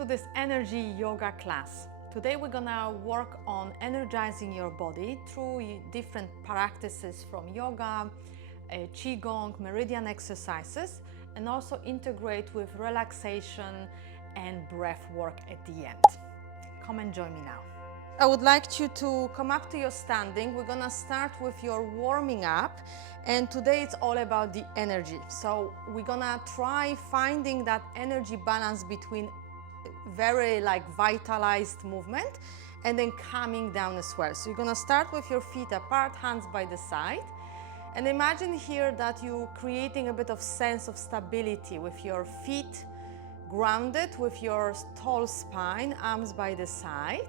to this energy yoga class. Today we're gonna work on energizing your body through different practices from yoga, qigong, meridian exercises, and also integrate with relaxation and breath work at the end. Come and join me now. I would like you to come up to your standing. We're gonna start with your warming up, and today it's all about the energy. So we're gonna try finding that energy balance between very vitalized movement and then coming down as well. So you're gonna start with your feet apart, hands by the side, and imagine here that you're creating a bit of sense of stability with your feet grounded, with your tall spine, arms by the side.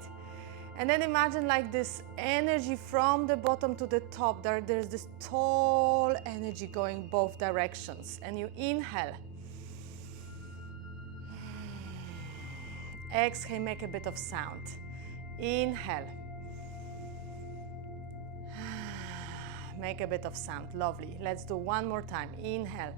And then imagine like this energy from the bottom to the top. There's this tall energy going both directions. And you inhale. Exhale, make a bit of sound. Inhale. Make a bit of sound. Lovely. Let's do one more time. Inhale.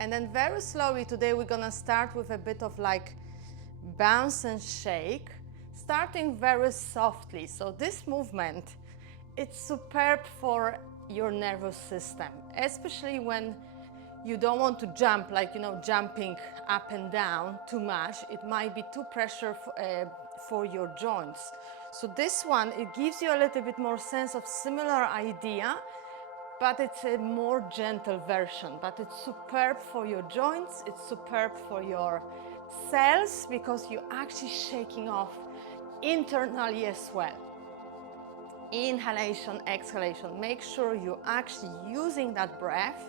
And then very slowly today we're gonna start with a bit of like bounce and shake, starting very softly. So this movement, it's superb for your nervous system, especially when you don't want to jump, jumping up and down too much. It might be too pressure for your joints. So this one, it gives you a little bit more sense of similar idea, but it's a more gentle version. But it's superb for your joints, it's superb for your cells, because you're actually shaking off internally as well. Inhalation, exhalation. Make sure you're actually using that breath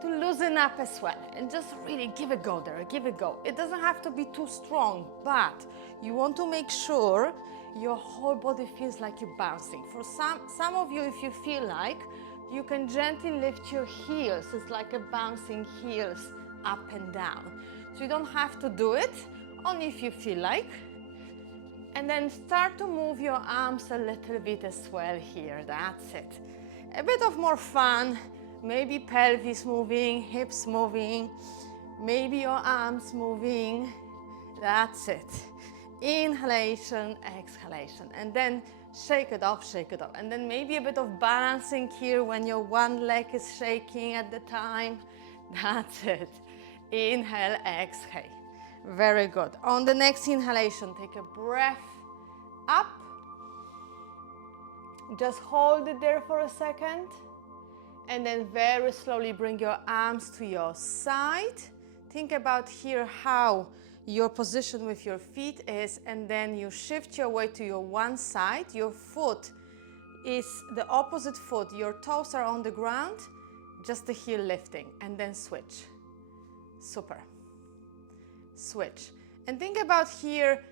to loosen up as well, and just really give a go there, give a go. It doesn't have to be too strong, but you want to make sure your whole body feels like you're bouncing. For some of you, if you feel like, you can gently lift your heels. It's like a bouncing heels up and down. So you don't have to do it, only if you feel like. And then start to move your arms a little bit as well here. That's it. A bit of more fun. Maybe pelvis moving, hips moving, maybe your arms moving. That's it. Inhalation, exhalation, and then shake it off, shake it off. And then maybe a bit of balancing here when your one leg is shaking at the time. That's it. Inhale, exhale. Very good. On the next inhalation, take a breath up. Just hold it there for a second. And then very slowly bring your arms to your side. Think about here how your position with your feet is, and then you shift your weight to your one side. Your foot is the opposite foot. Your toes are on the ground, just the heel lifting, and then switch. Super. Switch. And think about here,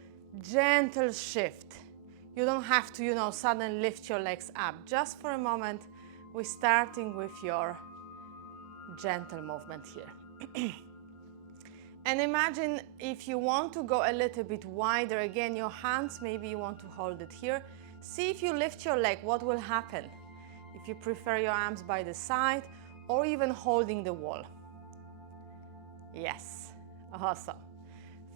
gentle shift. You don't have to, suddenly lift your legs up. Just for a moment, we're starting with your gentle movement here. And imagine if you want to go a little bit wider, again, your hands, maybe you want to hold it here. See if you lift your leg, what will happen? If you prefer your arms by the side or even holding the wall. Yes, awesome.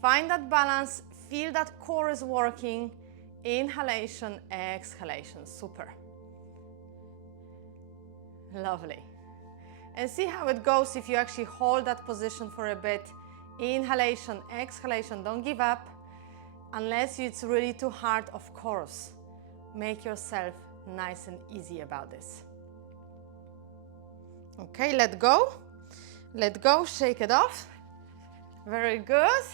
Find that balance, feel that core is working. Inhalation, exhalation, super. Lovely. And see how it goes if you actually hold that position for a bit. Inhalation, exhalation, don't give up. Unless it's really too hard, of course. Make yourself nice and easy about this. Okay, let go. Let go, shake it off. Very good.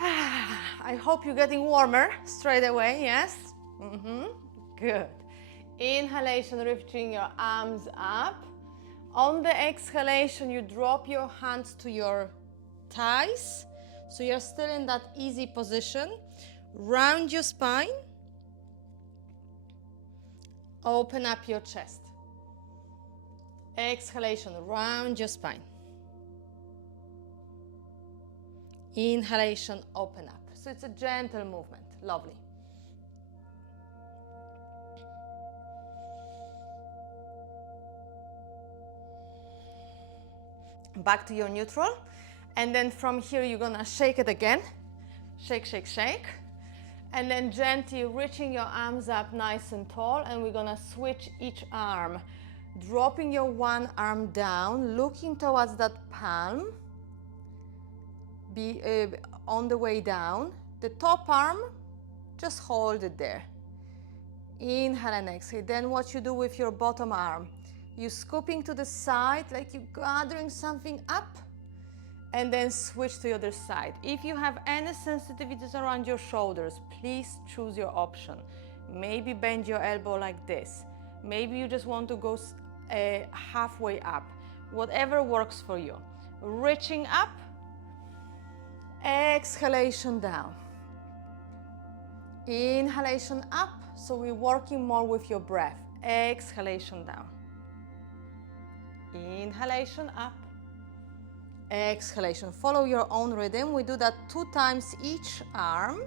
I hope you're getting warmer straight away, yes? Good. Inhalation, lifting your arms up. On the exhalation, you drop your hands to your thighs. So you're still in that easy position. Round your spine. Open up your chest. Exhalation, round your spine. Inhalation, open up. So it's a gentle movement. Lovely. back to your neutral. And then from here, you're gonna shake it again. Shake, shake, shake. And then gently reaching your arms up nice and tall, and we're gonna switch each arm. Dropping your one arm down, looking towards that palm. Be on the way down. The top arm, just hold it there. Inhale and exhale. Then what you do with your bottom arm, you scooping to the side like you're gathering something up, and then switch to the other side. If you have any sensitivities around your shoulders, please choose your option. Maybe bend your elbow like this. Maybe you just want to go halfway up. Whatever works for you. Reaching up, exhalation down. Inhalation up, so we're working more with your breath. Exhalation down. Inhalation up. Exhalation. Follow your own rhythm. We do that 2 times each arm.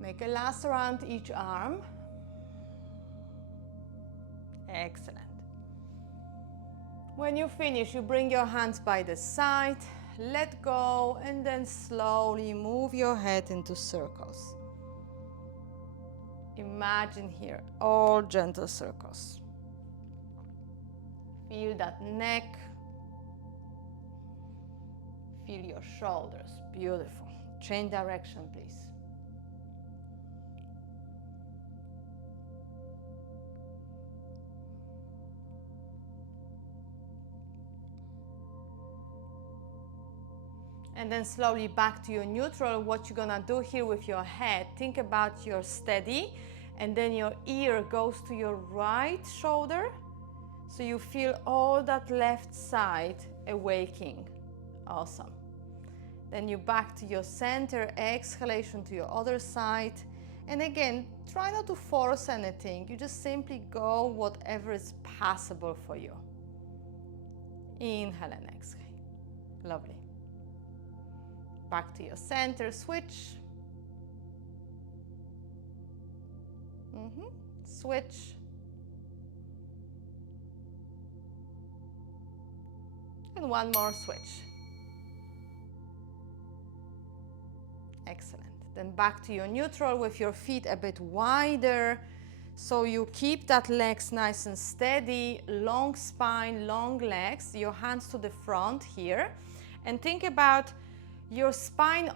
Make a last round each arm. Excellent. When you finish, you bring your hands by the side, let go, and then slowly move your head into circles. Imagine here, all gentle circles. Feel that neck. Feel your shoulders. Beautiful. Change direction, please. And then slowly back to your neutral. What you're gonna do here with your head, think about your steady, and then your ear goes to your right shoulder, so you feel all that left side awaking. Awesome. Then you back to your center, exhalation to your other side. And again, try not to force anything. You just simply go whatever is possible for you. Inhale and exhale. Lovely. Back to your center, switch. Switch. And one more switch. Excellent. Then back to your neutral with your feet a bit wider. So you keep that legs nice and steady, long spine, long legs, your hands to the front here. And think about your spine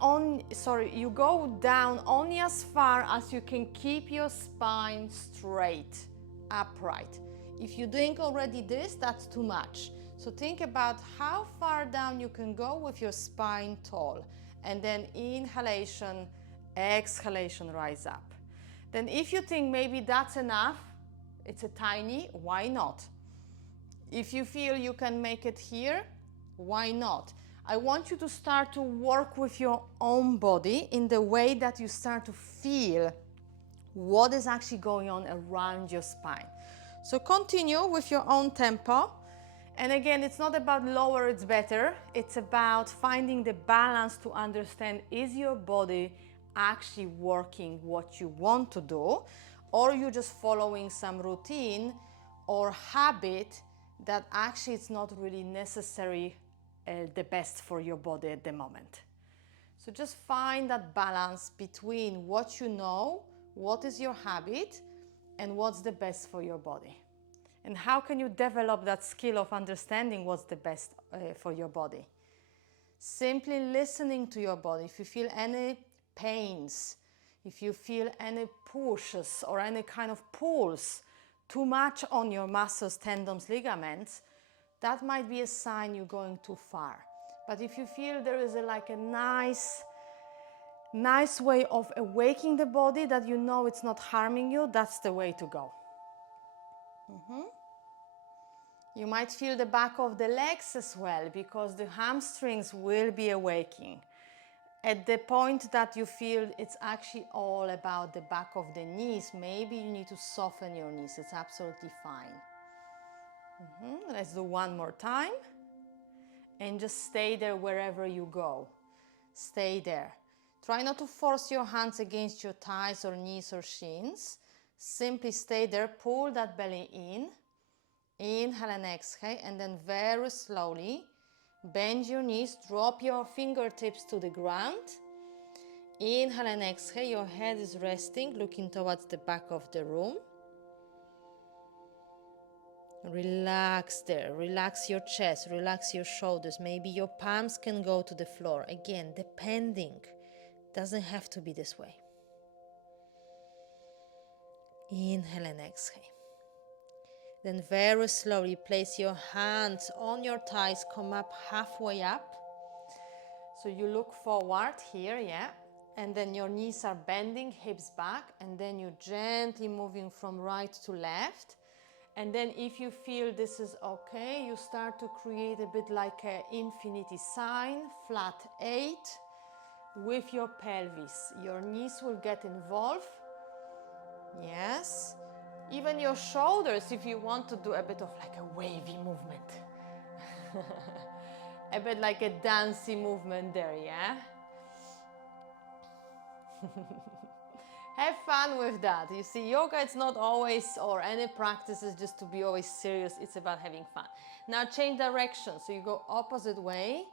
you go down only as far as you can keep your spine straight, upright. If you're doing already this, that's too much. So think about how far down you can go with your spine tall. And then inhalation, exhalation, rise up. Then if you think maybe that's enough, it's a tiny, why not? If you feel you can make it here, why not? I want you to start to work with your own body in the way that you start to feel what is actually going on around your spine. So continue with your own tempo. And again, it's not about lower, it's better. It's about finding the balance to understand, is your body actually working what you want to do, or you're just following some routine or habit that actually it's not really necessary the best for your body at the moment. So just find that balance between what you know, what is your habit, and what's the best for your body. And how can you develop that skill of understanding what's the best for your body? Simply listening to your body. If you feel any pains, if you feel any pushes or any kind of pulls too much on your muscles, tendons, ligaments, that might be a sign you're going too far. But if you feel there is a nice way of awakening the body that you know it's not harming you, that's the way to go. You might feel the back of the legs as well, because the hamstrings will be awaking. At the point that you feel it's actually all about the back of the knees, maybe you need to soften your knees. It's absolutely fine. Let's do one more time. And just stay there wherever you go. Stay there. Try not to force your hands against your thighs or knees or shins. Simply stay there, pull that belly in. Inhale and exhale, and then very slowly bend your knees, drop your fingertips to the ground. Inhale and exhale, your head is resting, looking towards the back of the room. Relax there, relax your chest, relax your shoulders. Maybe your palms can go to the floor. Again, depending, doesn't have to be this way. Inhale and exhale. Then very slowly place your hands on your thighs, come up halfway up. So you look forward here, yeah? And then your knees are bending, hips back, and then you gently moving from right to left. And then if you feel this is okay, you start to create a bit like an infinity sign, flat 8, with your pelvis. Your knees will get involved. Yes. Even your shoulders, if you want to do a bit of like a wavy movement. A bit like a dancey movement there, yeah? Have fun with that. You see, yoga, it's not always, or any practice is just to be always serious. It's about having fun. Now change direction. So you go opposite way.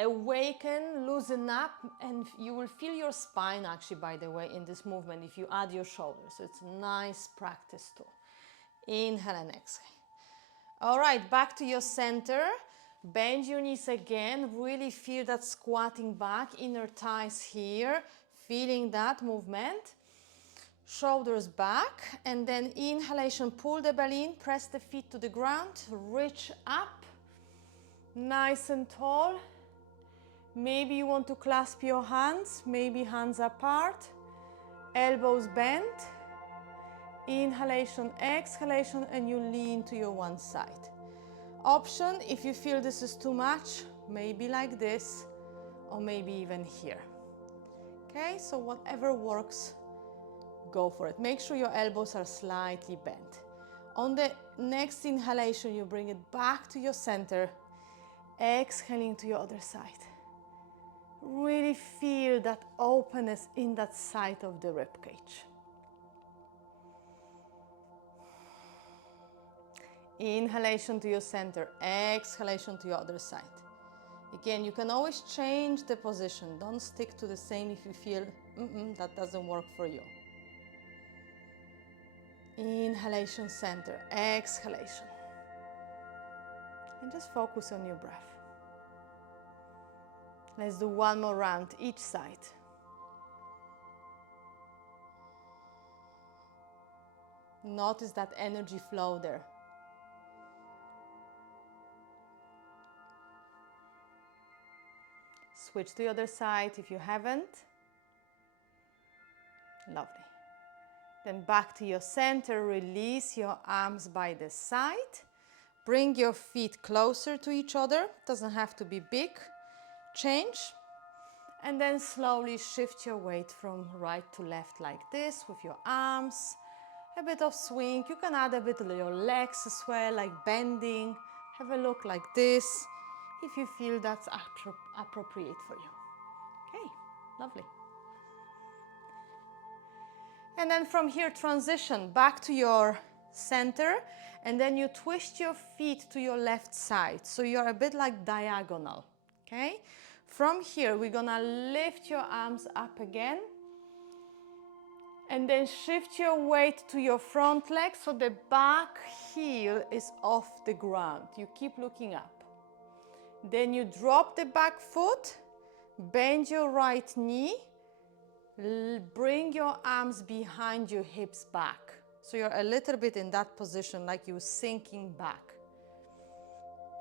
Awaken, loosen up, and you will feel your spine actually, by the way, in this movement if you add your shoulders. So it's a nice practice too. Inhale and exhale. All right, back to your center. Bend your knees again. Really feel that squatting back, inner thighs here. Feeling that movement. Shoulders back, and then inhalation, pull the belly in, press the feet to the ground, reach up, nice and tall. Maybe you want to clasp your hands, maybe hands apart, elbows bent. Inhalation, exhalation, and you lean to your one side. Option, if you feel this is too much, maybe like this, or maybe even here. Okay, so whatever works, go for it. Make sure your elbows are slightly bent. On the next inhalation, you bring it back to your center, exhaling to your other side. Really feel that openness in that side of the rib cage. Inhalation to your center, exhalation to your other side. Again, you can always change the position. Don't stick to the same if you feel that doesn't work for you. Inhalation, center, exhalation. And just focus on your breath. Let's do one more round each side. Notice that energy flow there. Switch to the other side if you haven't. Lovely. Then back to your center, release your arms by the side. Bring your feet closer to each other. Doesn't have to be big. Change. And then slowly shift your weight from right to left like this with your arms. A bit of swing. You can add a bit of your legs as well, like bending. Have a look like this if you feel that's appropriate for you. Okay, lovely. And then from here, transition back to your center, and then you twist your feet to your left side. So you're a bit like diagonal, okay? From here, we're gonna lift your arms up again, and then shift your weight to your front leg so the back heel is off the ground. You keep looking up. Then you drop the back foot, bend your right knee, bring your arms behind your hips back. So you're a little bit in that position, like you're sinking back.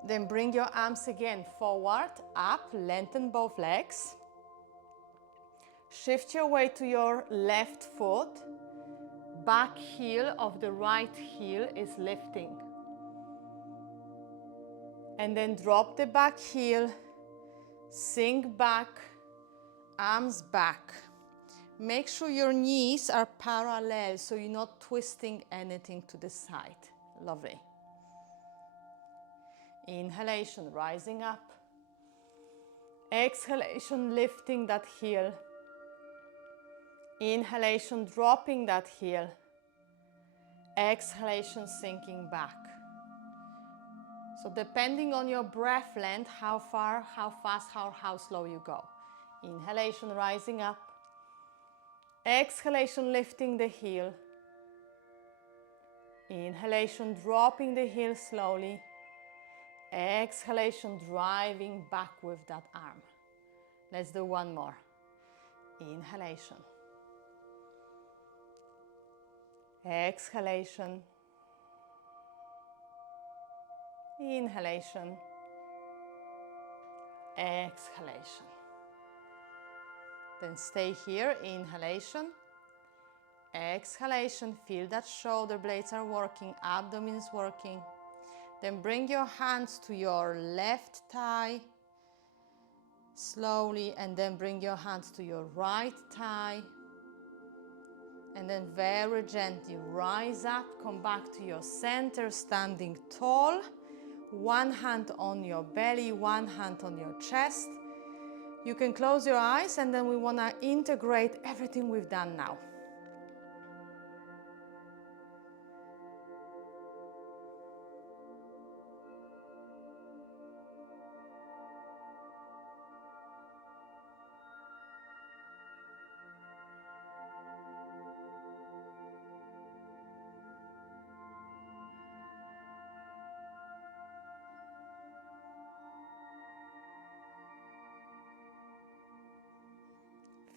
Then bring your arms again forward, up, lengthen both legs. Shift your weight to your left foot. Back heel of the right heel is lifting. And then drop the back heel, sink back, arms back. Make sure your knees are parallel so you're not twisting anything to the side. Lovely. Inhalation, rising up. Exhalation, lifting that heel. Inhalation, dropping that heel. Exhalation, sinking back. So depending on your breath length, how far, how fast, how slow you go. Inhalation, rising up. Exhalation, lifting the heel. Inhalation, dropping the heel slowly. Exhalation, driving back with that arm. Let's do one more. Inhalation. Exhalation. Inhalation. Exhalation. Then stay here. Inhalation. Exhalation. Feel that shoulder blades are working, abdomen is working. Then bring your hands to your left thigh slowly, and then bring your hands to your right thigh. And then very gently rise up, come back to your center, standing tall. One hand on your belly, one hand on your chest. You can close your eyes, and then we want to integrate everything we've done now.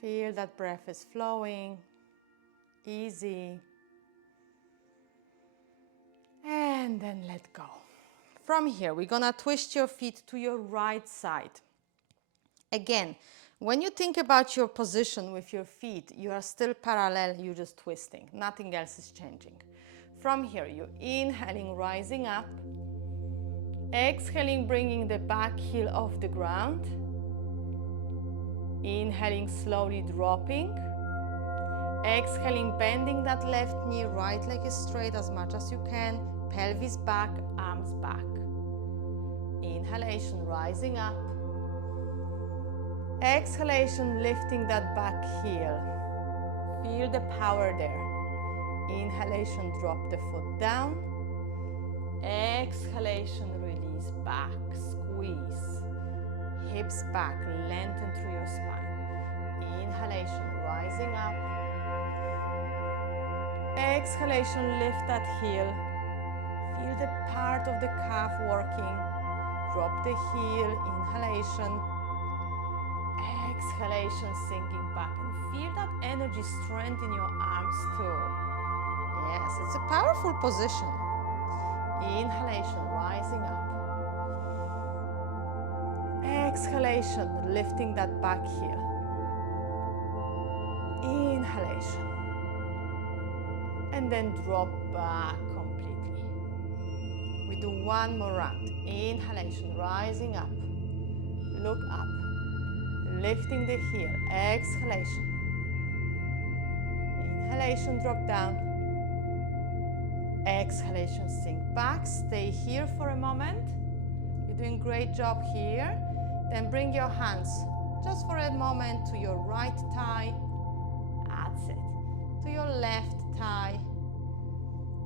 Feel that breath is flowing, easy. And then let go. From here, we're gonna twist your feet to your right side. Again, when you think about your position with your feet, you are still parallel, you're just twisting. Nothing else is changing. From here, you're inhaling, rising up. Exhaling, bringing the back heel off the ground. Inhaling, slowly dropping. Exhaling, bending that left knee, right leg is straight as much as you can. Pelvis back, arms back. Inhalation, rising up. Exhalation, lifting that back heel. Feel the power there. Inhalation, drop the foot down. Exhalation, release back, squeeze. Hips back, lengthen through your spine. Inhalation, rising up. Exhalation, lift that heel. Feel the part of the calf working. Drop the heel, inhalation. Exhalation, sinking back. And feel that energy, strength in your arms too. Yes, it's a powerful position. Inhalation, rising up. Exhalation, lifting that back heel. Inhalation. And then drop back completely. We do one more round. Inhalation, rising up. Look up. Lifting the heel. Exhalation. Inhalation, drop down. Exhalation, sink back. Stay here for a moment. You're doing a great job here. Then bring your hands just for a moment to your right thigh. That's it. To your left thigh.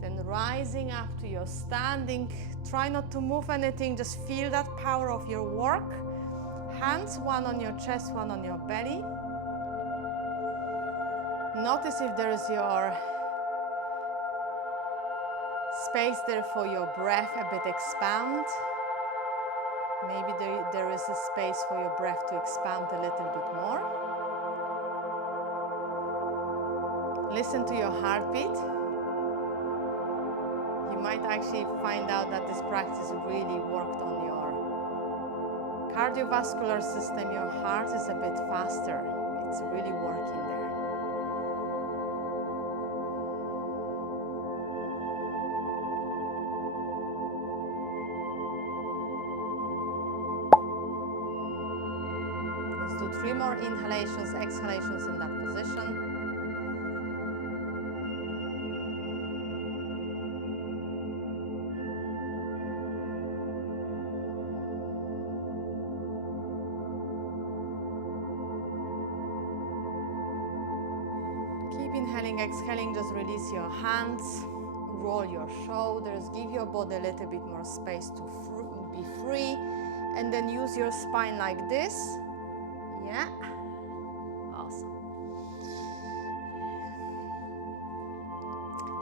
Then rising up to your standing. Try not to move anything. Just feel that power of your work. Hands, one on your chest, one on your belly. Notice if there is your space there for your breath a bit expand. Maybe there is a space for your breath to expand a little bit more. Listen to your heartbeat. You might actually find out that this practice really worked on your cardiovascular system. Your heart is a bit faster. It's really working there. Let's do 3 more inhalations, exhalations in that position. inhaling, exhaling, just release your hands, roll your shoulders, give your body a little bit more space to be free, and then use your spine like this. Yeah, awesome.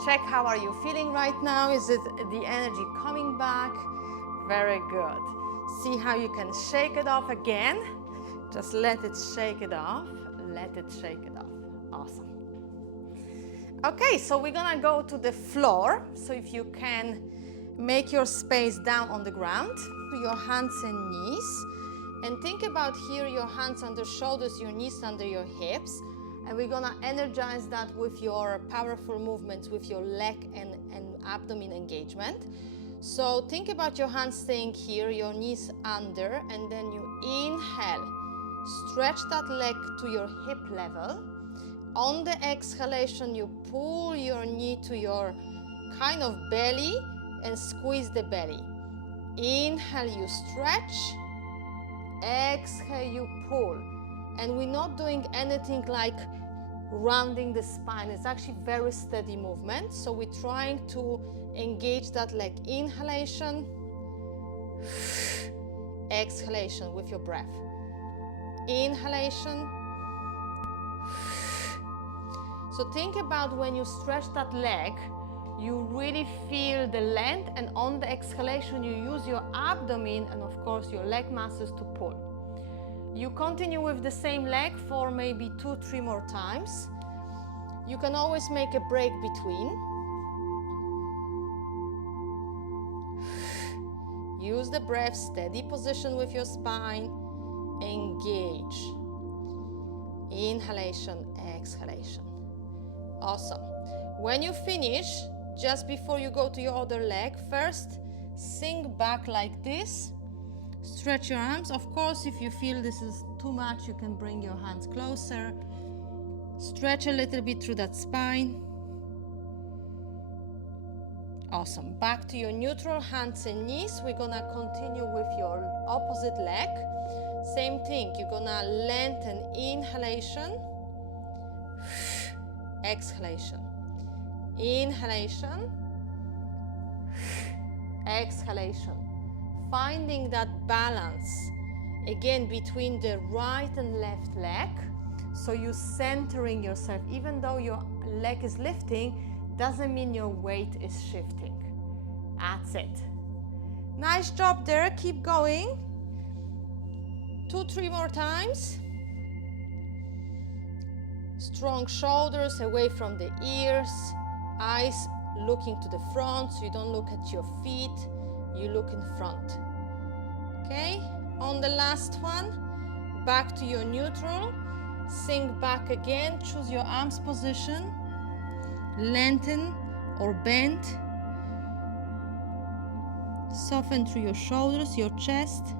Check how are you feeling right now. Is it the energy coming back? Very good. See how you can shake it off again. Just let it shake it off. Let it shake it off. Awesome. Okay, so we're gonna go to the floor. So if you can make your space down on the ground, to your hands and knees. And think about here, your hands under shoulders, your knees under your hips. And we're gonna energize that with your powerful movements with your leg and abdomen engagement. So think about your hands staying here, your knees under, and then you inhale. Stretch that leg to your hip level. On the exhalation, you pull your knee to your kind of belly and squeeze the belly. Inhale, you stretch. Exhale, you pull. And we're not doing anything like rounding the spine. It's actually very steady movement. So we're trying to engage that leg. Inhalation, exhalation with your breath. Inhalation. So think about when you stretch that leg, you really feel the length, and on the exhalation you use your abdomen and of course your leg muscles to pull. You continue with the same leg for maybe 2-3 more times. You can always make a break between. Use the breath, steady position with your spine. Engage. Inhalation, exhalation. Awesome. When you finish, just before you go to your other leg, first sink back like this. Stretch your arms. Of course, if you feel this is too much, you can bring your hands closer. Stretch a little bit through that spine. Awesome. Back to your neutral, hands and knees. We're gonna continue with your opposite leg. Same thing. You're gonna lengthen inhalation, exhalation. Inhalation, exhalation. Finding that balance again between the right and left leg. So you're centering yourself. Even though your leg is lifting, doesn't mean your weight is shifting. That's it. Nice job there. Keep going. 2-3 more times. Strong shoulders away from the ears. Eyes looking to the front, so you don't look at your feet, you look in front. Okay, on the last one, back to your neutral, sink back again, choose your arms position, lengthen or bend, soften through your shoulders, your chest.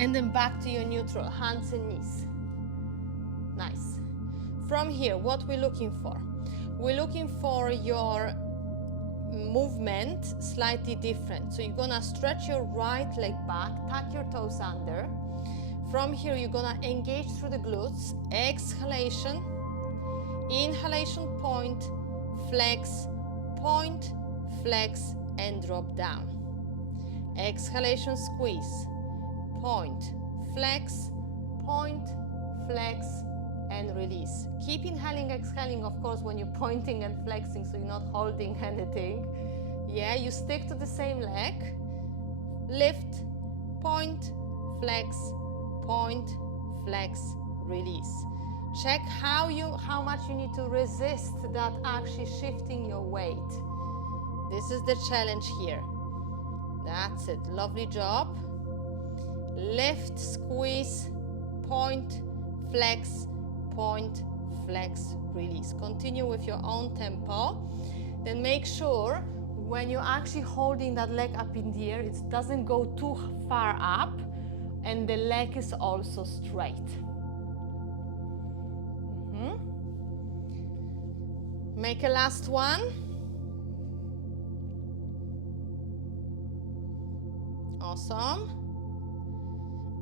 And then back to your neutral, hands and knees. Nice. From here, what we're looking for? We're looking for your movement slightly different. So you're gonna stretch your right leg back, tuck your toes under. From here, you're gonna engage through the glutes. Exhalation, inhalation, point, flex, and drop down. Exhalation, squeeze. Point, flex, and release. Keep inhaling, exhaling, of course, when you're pointing and flexing, so you're not holding anything. Yeah, you stick to the same leg. Lift, point, flex, release. Check how much you need to resist that actually shifting your weight. This is the challenge here. That's it. Lovely job. Lift, squeeze, point, flex, release. Continue with your own tempo. Then make sure when you're actually holding that leg up in the air, it doesn't go too far up and the leg is also straight. Make a last one. Awesome.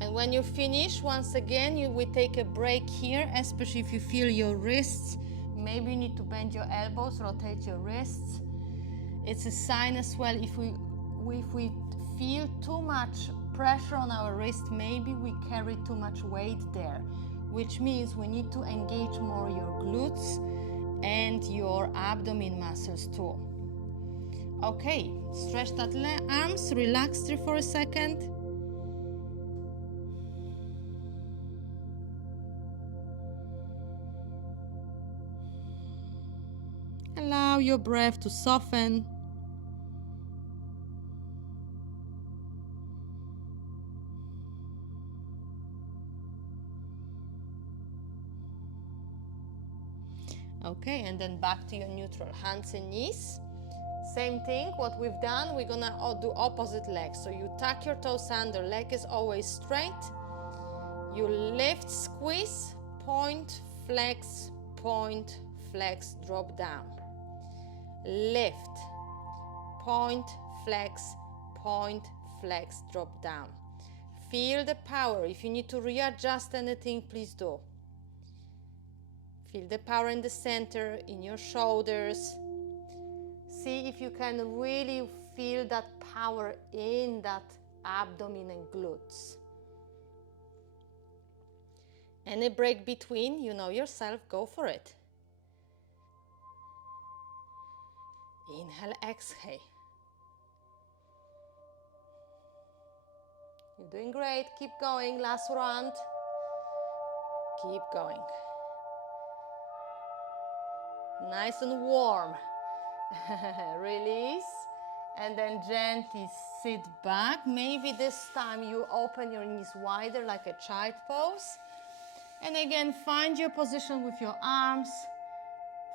And when you finish, once again, we take a break here, especially if you feel your wrists. Maybe you need to bend your elbows, rotate your wrists. It's a sign as well, if we feel too much pressure on our wrist, maybe we carry too much weight there, which means we need to engage more your glutes and your abdomen muscles too. Okay, stretch that arms, relax there for a second. Allow your breath to soften. Okay, and then back to your neutral, hands and knees. Same thing, what we've done, we're gonna do opposite legs. So you tuck your toes under, leg is always straight. You lift, squeeze, point, flex, drop down. Lift, point, flex, drop down. Feel the power. If you need to readjust anything, please do. Feel the power in the center, in your shoulders. See if you can really feel that power in that abdomen and glutes. Any break between, you know yourself, go for it. Inhale, exhale. You're doing great. Keep going. Last round. Keep going. Nice and warm. Release. And then gently sit back. Maybe this time you open your knees wider like a child pose. And again, find your position with your arms.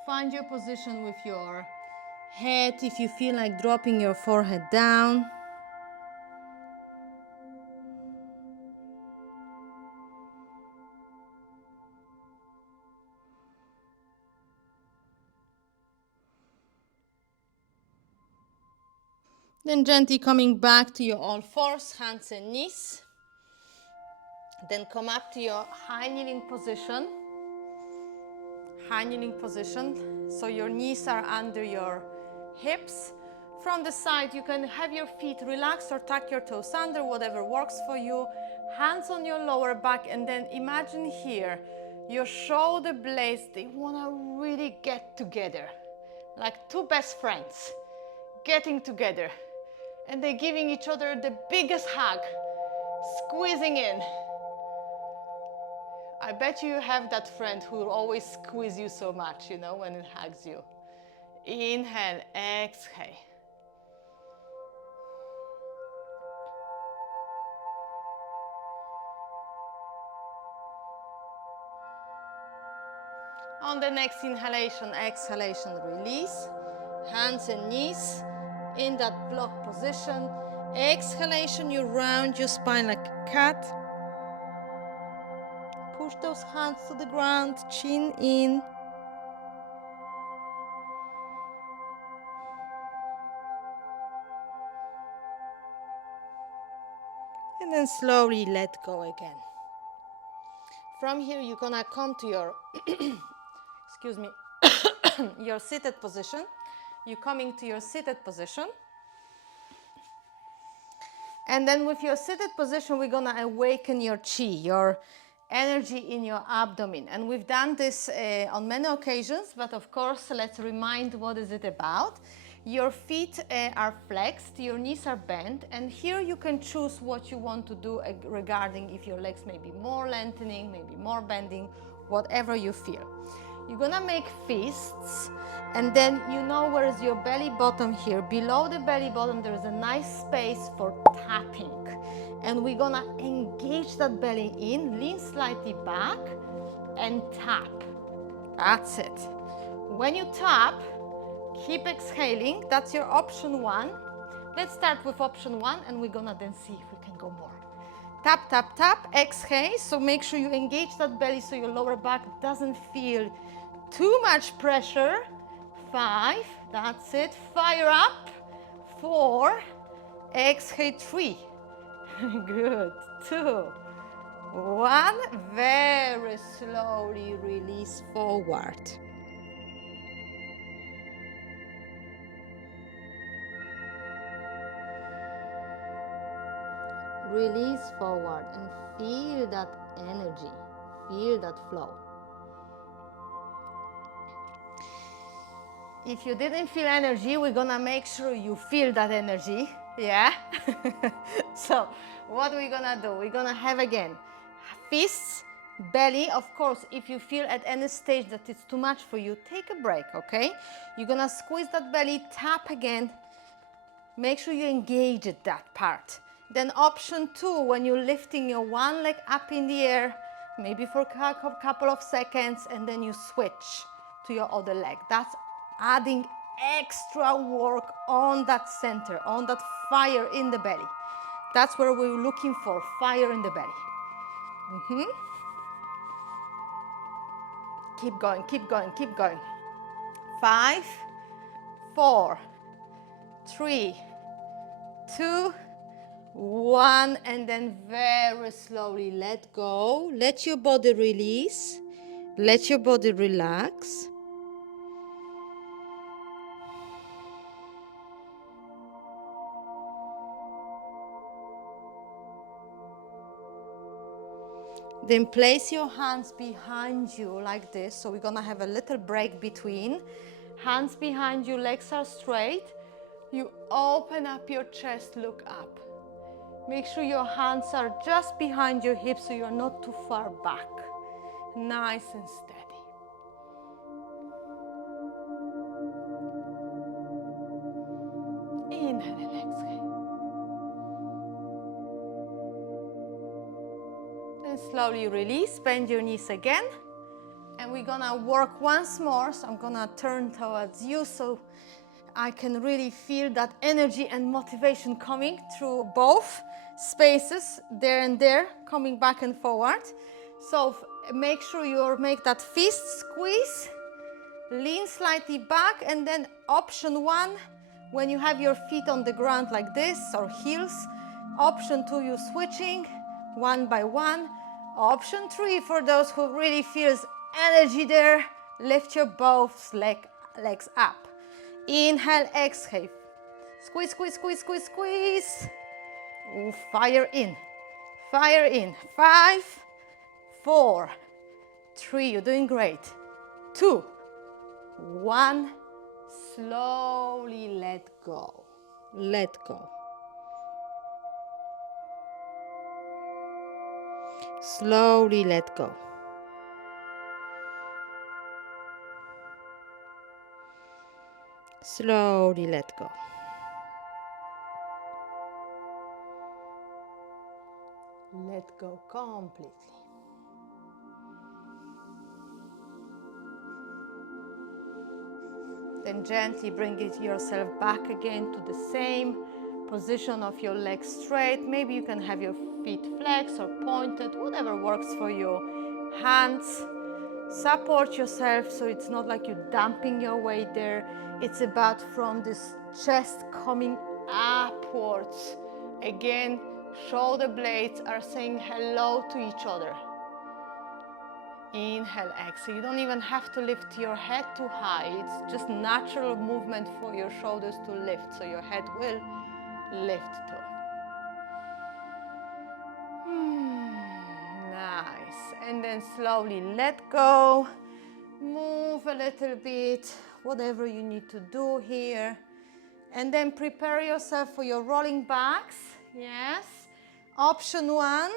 Find your position with your head if you feel like dropping your forehead down. Then gently coming back to your all fours, hands and knees. Then come up to your high kneeling position. High kneeling position. So your knees are under your hips. From the side, you can have your feet relaxed or tuck your toes under, whatever works for you. Hands on your lower back, and then imagine here, your shoulder blades, they want to really get together. Like two best friends getting together. And they're giving each other the biggest hug, squeezing in. I bet you have that friend who will always squeeze you so much, you know, when it hugs you. Inhale, exhale. On the next inhalation, exhalation, release. Hands and knees in that block position. Exhalation, you round your spine like a cat. Push those hands to the ground, chin in. And then slowly let go again. From here, you're gonna come to your, excuse me, your seated position. You're coming to your seated position. And then with your seated position, we're gonna awaken your chi, your energy in your abdomen. And we've done this on many occasions, but of course, let's remind what is it about. Your feet are flexed, your knees are bent, and here you can choose what you want to do regarding if your legs may be more lengthening, maybe more bending, whatever you feel. You're gonna make fists, and then you know where is your belly button here. Below the belly button, there is a nice space for tapping. And we're gonna engage that belly in, lean slightly back, and tap. That's it. When you tap, keep exhaling. That's your option one. Let's start with option one, and we're gonna then see if we can go more. Tap, tap, tap, exhale. So make sure you engage that belly so your lower back doesn't feel too much pressure. 5, that's it, fire up, 4, exhale, 3, good, 2, 1, very slowly release forward. Release forward and feel that energy, feel that flow. If you didn't feel energy, we're gonna make sure you feel that energy, yeah? So what we're gonna do, we're gonna have again, fists, belly. Of course, if you feel at any stage that it's too much for you, take a break, okay? You're gonna squeeze that belly, tap again. Make sure you engage at that part. Then option 2, when you're lifting your one leg up in the air, maybe for a couple of seconds, and then you switch to your other leg. That's adding extra work on that center, on that fire in the belly. That's where we're looking for, fire in the belly. Keep going, keep going, keep going. 5, 4, 3, 2, 1, and then very slowly let go. Let your body release. Let your body relax. Then place your hands behind you like this. So we're gonna have a little break between. Hands behind you, legs are straight. You open up your chest, look up. Make sure your hands are just behind your hips so you're not too far back. Nice and steady. Inhale and exhale. Then slowly release, bend your knees again. And we're gonna work once more. So I'm gonna turn towards you so I can really feel that energy and motivation coming through both spaces, there and there, coming back and forward. So make sure you make that fist squeeze, lean slightly back, and then option 1, when you have your feet on the ground like this, or heels. Option 2, you're switching one by one. Option 3, for those who really feels energy there, lift your both legs up. Inhale, exhale. Squeeze, squeeze, squeeze, squeeze, squeeze. Ooh, fire in. Fire in. 5, 4, 3, you're doing great. 2, 1, slowly let go. Let go. Slowly let go. Slowly let go. Let go completely. Then gently bring yourself back again to the same position of your legs straight. Maybe you can have your feet flexed or pointed, whatever works for you. Hands, support yourself so it's not like you're dumping your weight there. It's about from this chest coming upwards. Again, shoulder blades are saying hello to each other. Inhale, exhale. You don't even have to lift your head too high. It's just natural movement for your shoulders to lift, so your head will lift too. Nice. And then slowly let go. Move a little bit, whatever you need to do here. And then prepare yourself for your rolling backs. Yes. Option 1,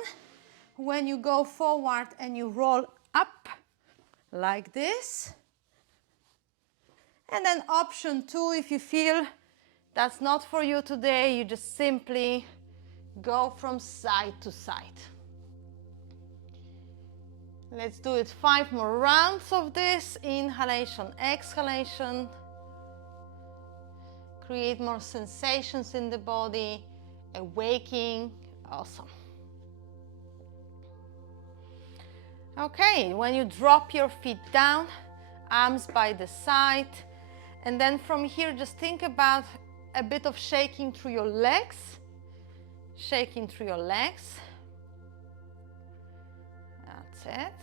when you go forward and you roll up like this. And then option 2, if you feel that's not for you today, you just simply go from side to side. Let's do it 5 more rounds of this. Inhalation, exhalation. Create more sensations in the body, awaking. Awesome. Okay, when you drop your feet down, arms by the side, And then from here, just think about a bit of shaking through your legs. Shaking through your legs. That's it.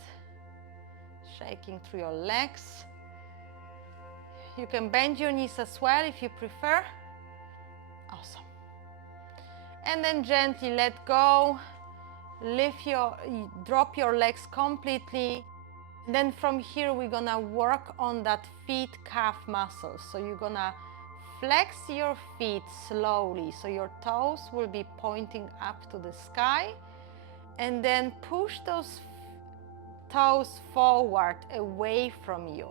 Shaking through your legs. You can bend your knees as well if you prefer. Awesome. And then gently let go. Drop your legs completely. And then from here, we're gonna work on that feet calf muscle. So you're gonna flex your feet slowly. So your toes will be pointing up to the sky. And then push those toes forward away from you.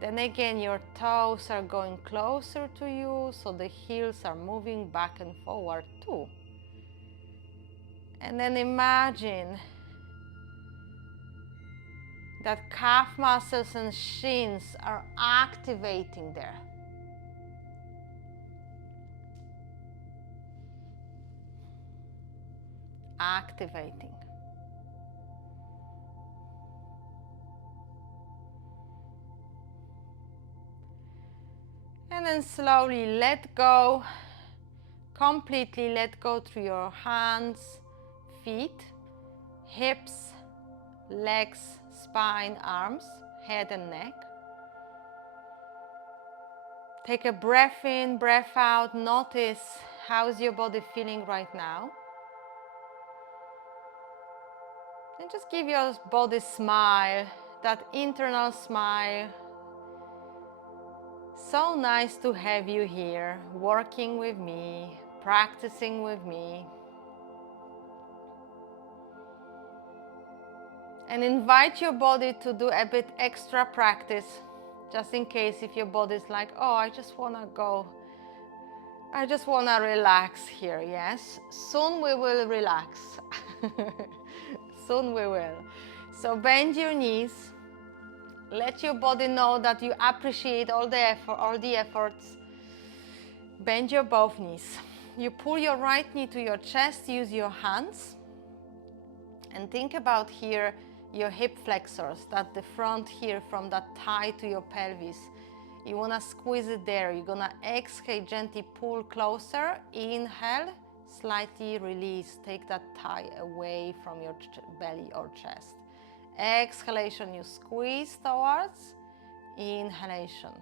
Then again, your toes are going closer to you, so the heels are moving back and forward too. And then imagine that calf muscles and shins are activating there. Activating. And then slowly let go, completely let go through your hands, feet, hips, legs, spine, arms, head and neck. Take a breath in, breath out. Notice how's your body feeling right now. And just give your body a smile, that internal smile. So nice to have you here, working with me, practicing with me. And invite your body to do a bit extra practice, just in case if your body's like, oh, I just want to go, I just want to relax here. Yes, soon we will relax. Soon we will. So bend your knees. Let your body know that you appreciate all the effort, all the efforts. Bend your both knees. You pull your right knee to your chest, use your hands. And think about here your hip flexors, that the front here from that thigh to your pelvis. You want to squeeze it there. You're going to exhale, gently pull closer. Inhale, slightly release. Take that thigh away from your belly or chest. Exhalation, you squeeze towards. Inhalation.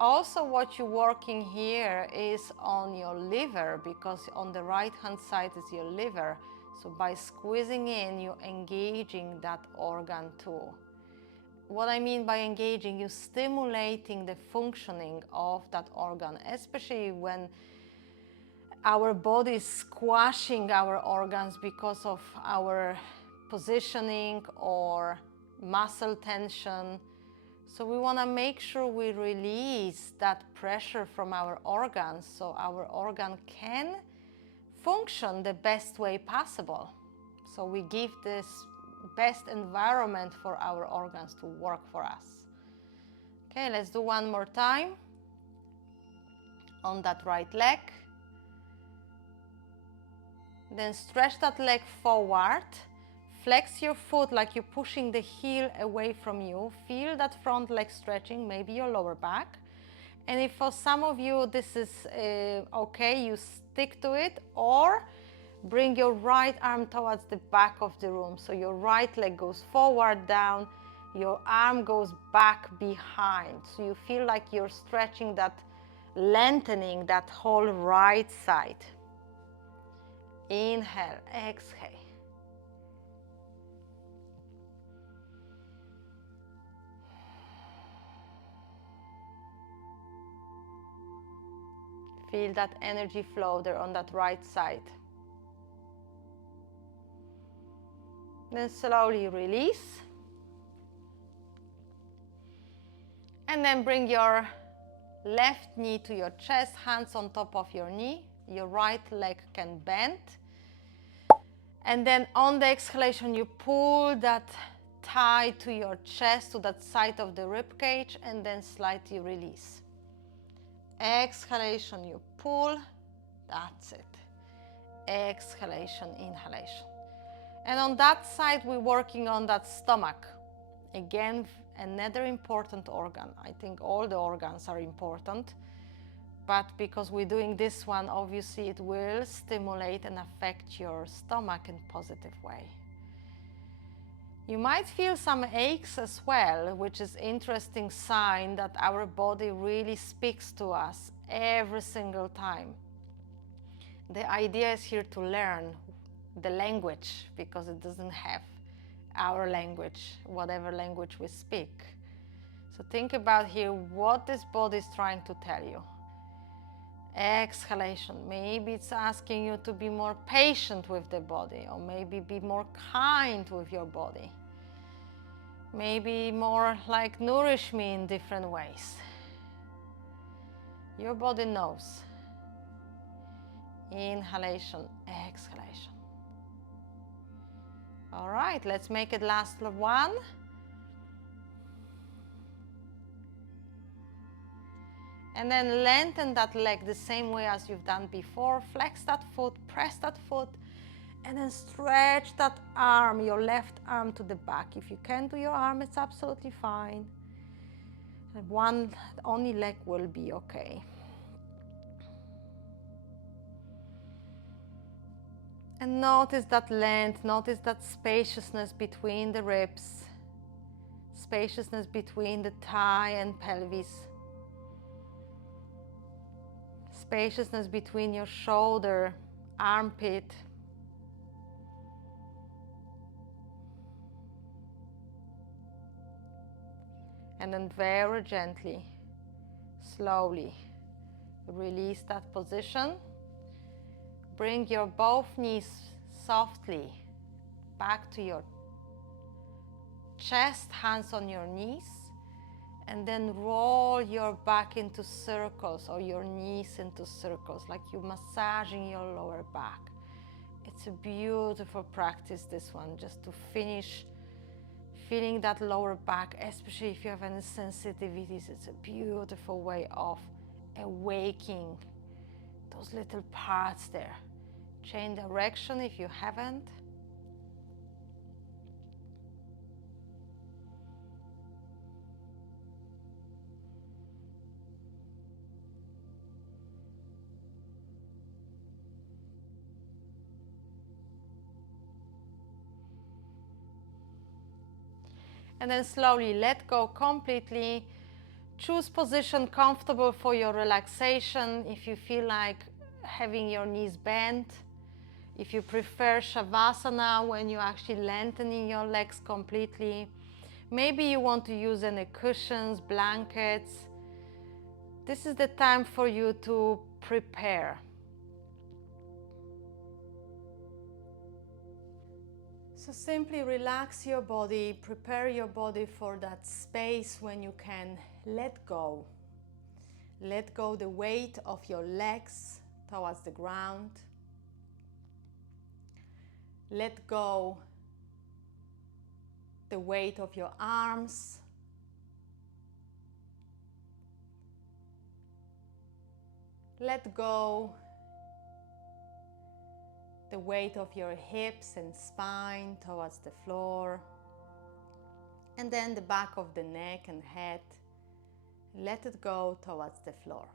Also, what you're working here is on your liver, because on the right hand side is your liver. So by squeezing in, you're engaging that organ too. What I mean by engaging, you're stimulating the functioning of that organ, especially when our body is squashing our organs because of our positioning or muscle tension. So we want to make sure we release that pressure from our organs so our organ can function the best way possible. So we give this best environment for our organs to work for us. Okay, let's do one more time. On that right leg. Then stretch that leg forward. Flex your foot like you're pushing the heel away from you. Feel that front leg stretching, maybe your lower back. And if for some of you this is okay, you stick to it, or bring your right arm towards the back of the room. So your right leg goes forward, down, your arm goes back behind. So you feel like you're stretching that, lengthening that whole right side. Inhale, exhale. Feel that energy flow there on that right side. Then slowly release. And then bring your left knee to your chest, hands on top of your knee. Your right leg can bend. And then on the exhalation, you pull that thigh to your chest, to that side of the rib cage, and then slightly release. Exhalation, you pull. That's it. Exhalation, inhalation. And on that side, we're working on that stomach. Again, another important organ. I think all the organs are important, but because we're doing this one, obviously it will stimulate and affect your stomach in a positive way. You might feel some aches as well, which is an interesting sign that our body really speaks to us every single time. The idea is here to learn the language, because it doesn't have our language, whatever language we speak. So think about here what this body is trying to tell you. Exhalation, maybe it's asking you to be more patient with the body, or maybe be more kind with your body. Maybe more like nourish me in different ways. Your body knows. Inhalation, exhalation. All right, let's make it last one. And then lengthen that leg the same way as you've done before. Flex that foot, press that foot, and then stretch that arm, your left arm, to the back. If you can't do your arm, it's absolutely fine. And one only leg will be okay. And notice that length, notice that spaciousness between the ribs, spaciousness between the thigh and pelvis, spaciousness between your shoulder, armpit. And then very gently, slowly release that position. Bring your both knees softly back to your chest, hands on your knees, and then roll your back into circles, or your knees into circles, like you're massaging your lower back. It's a beautiful practice, this one, just to finish feeling that lower back, especially if you have any sensitivities. It's a beautiful way of awakening those little parts there. Change direction if you haven't. And then slowly let go completely. Choose position comfortable for your relaxation. If you feel like having your knees bent, if you prefer Shavasana, when you're actually lengthening your legs completely. Maybe you want to use any cushions, blankets. This is the time for you to prepare. So simply relax your body, prepare your body for that space when you can let go. Let go the weight of your legs towards the ground. Let go the weight of your arms. Let go the weight of your hips and spine towards the floor. And then the back of the neck and head. Let it go towards the floor.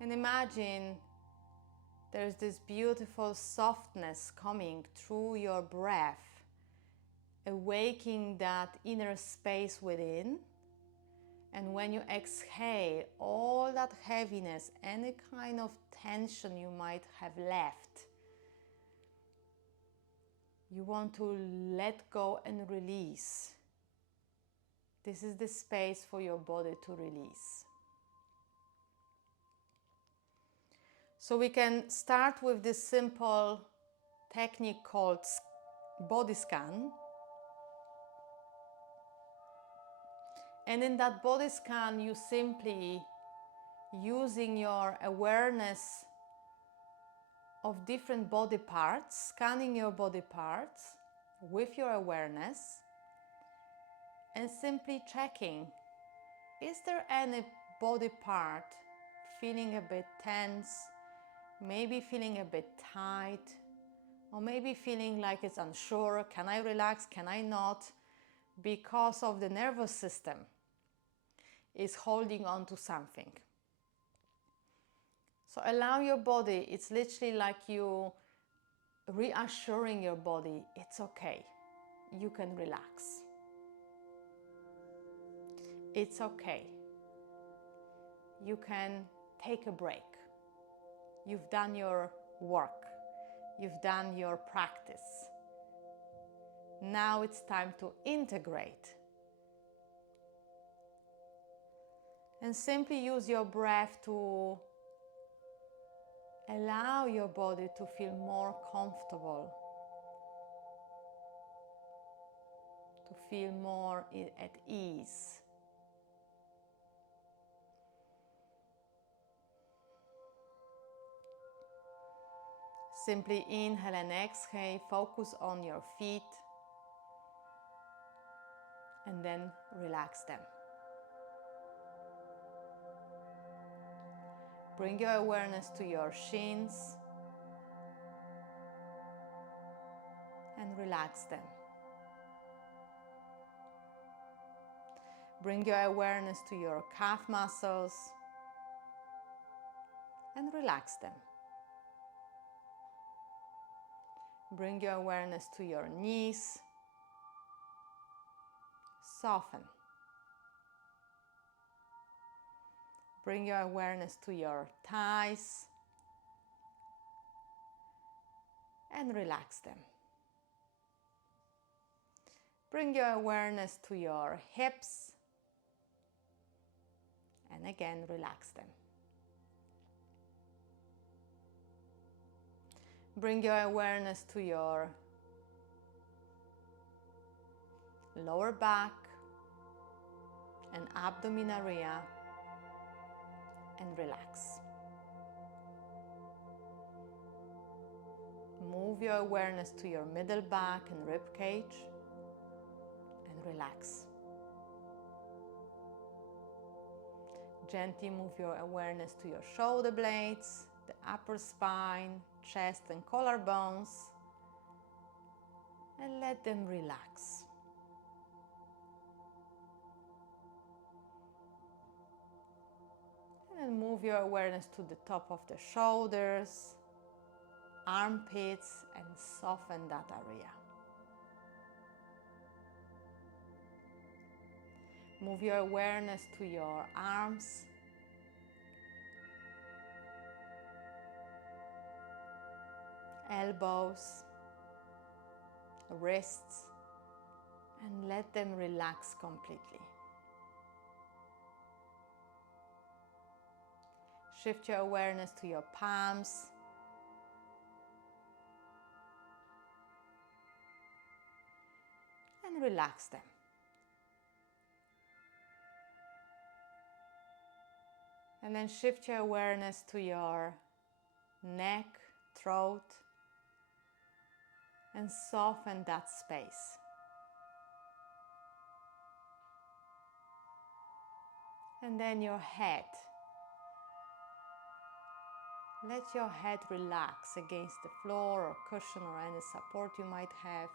And imagine there's this beautiful softness coming through your breath, awakening that inner space within. And when you exhale, all that heaviness, any kind of tension you might have left, you want to let go and release. This is the space for your body to release. So we can start with this simple technique called body scan. And in that body scan, you simply, using your awareness of different body parts, scanning your body parts with your awareness, and simply checking, is there any body part feeling a bit tense, maybe feeling a bit tight, Or maybe feeling like it's unsure, can I relax, can I not? Because of the nervous system is holding on to something. So allow your body, it's literally like you reassuring your body, it's okay, you can relax. It's okay, you can take a break. You've done your work, you've done your practice. Now it's time to integrate. And simply use your breath to allow your body to feel more comfortable, to feel more at ease. Simply inhale and exhale, focus on your feet, and then relax them. Bring your awareness to your shins and relax them. Bring your awareness to your calf muscles and relax them. Bring your awareness to your knees. Soften. Bring your awareness to your thighs and relax them. Bring your awareness to your hips and again relax them. Bring your awareness to your lower back and abdomen area and relax. Move your awareness to your middle back and rib cage and relax. Gently move your awareness to your shoulder blades, the upper spine, chest and collarbones, and let them relax. And then move your awareness to the top of the shoulders, armpits, and soften that area. Move your awareness to your arms, elbows, wrists, and let them relax completely. Shift your awareness to your palms, and relax them. And then shift your awareness to your neck, throat, and soften that space. And then your head. Let your head relax against the floor or cushion or any support you might have.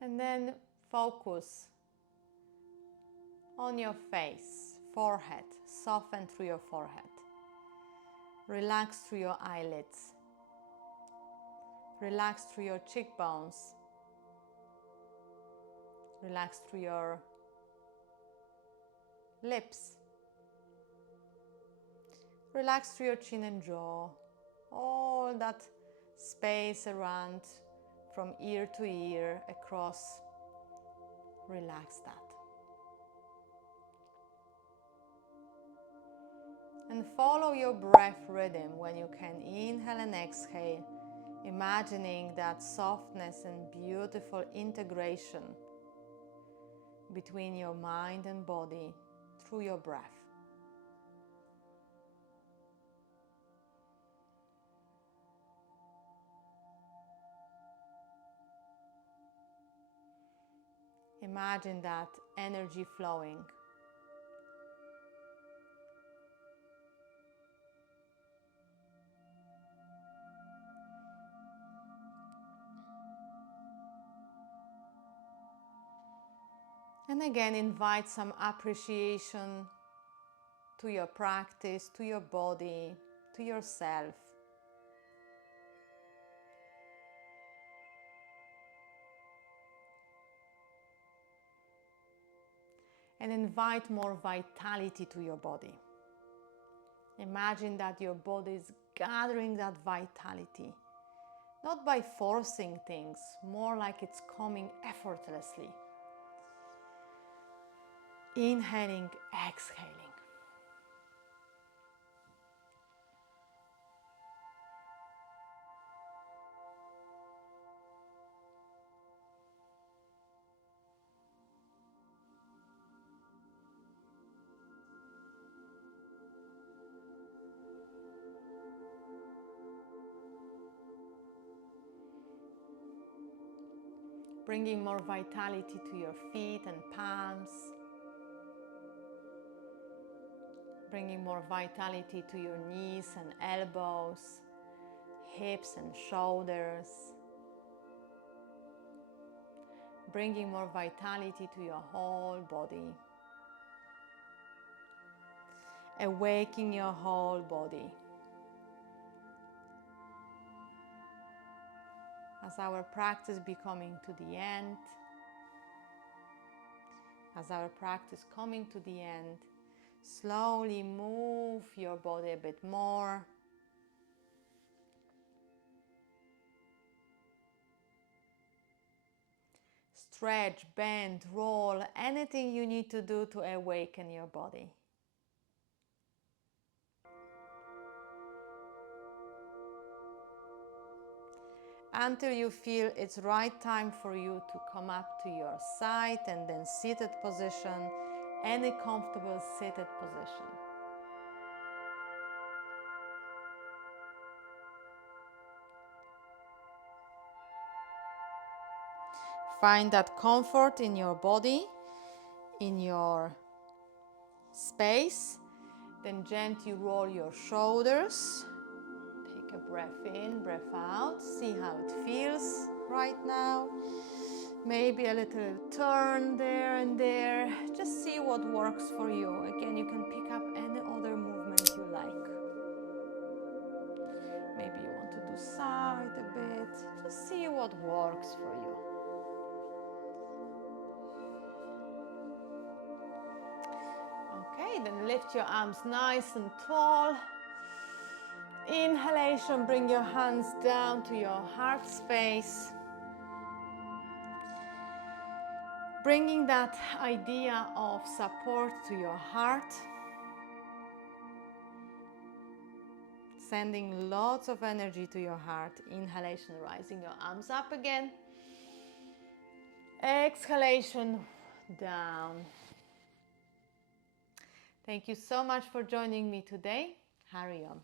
And then focus on your face, forehead. Soften through your forehead. Relax through your eyelids. Relax through your cheekbones. Relax through your lips. Relax through your chin and jaw. All that space around from ear to ear, across. Relax that. And follow your breath rhythm when you can. Inhale and exhale, imagining that softness and beautiful integration between your mind and body through your breath. Imagine that energy flowing. And again, invite some appreciation to your practice, to your body, to yourself. And invite more vitality to your body. Imagine that your body is gathering that vitality, not by forcing things, more like it's coming effortlessly. Inhaling, exhaling. Bringing more vitality to your feet and palms. Bringing more vitality to your knees and elbows, hips and shoulders. Bringing more vitality to your whole body. Awakening your whole body. As our practice be coming to the end, as our practice coming to the end, slowly move your body a bit more. Stretch, bend, roll, anything you need to do to awaken your body. Until you feel it's right time for you to come up to your side and then seated position, any comfortable seated position. Find that comfort in your body, in your space. Then gently roll your shoulders. Take a breath in, breath out. See how it feels right now. Maybe a little turn there and there. Just see what works for you. Again, you can pick up any other movement you like. Maybe you want to do side a bit. Just see what works for you. Okay, then lift your arms nice and tall. Inhalation, bring your hands down to your heart space. Bringing that idea of support to your heart. Sending lots of energy to your heart. Inhalation, rising your arms up again. Exhalation, down. Thank you so much for joining me today. Carry on.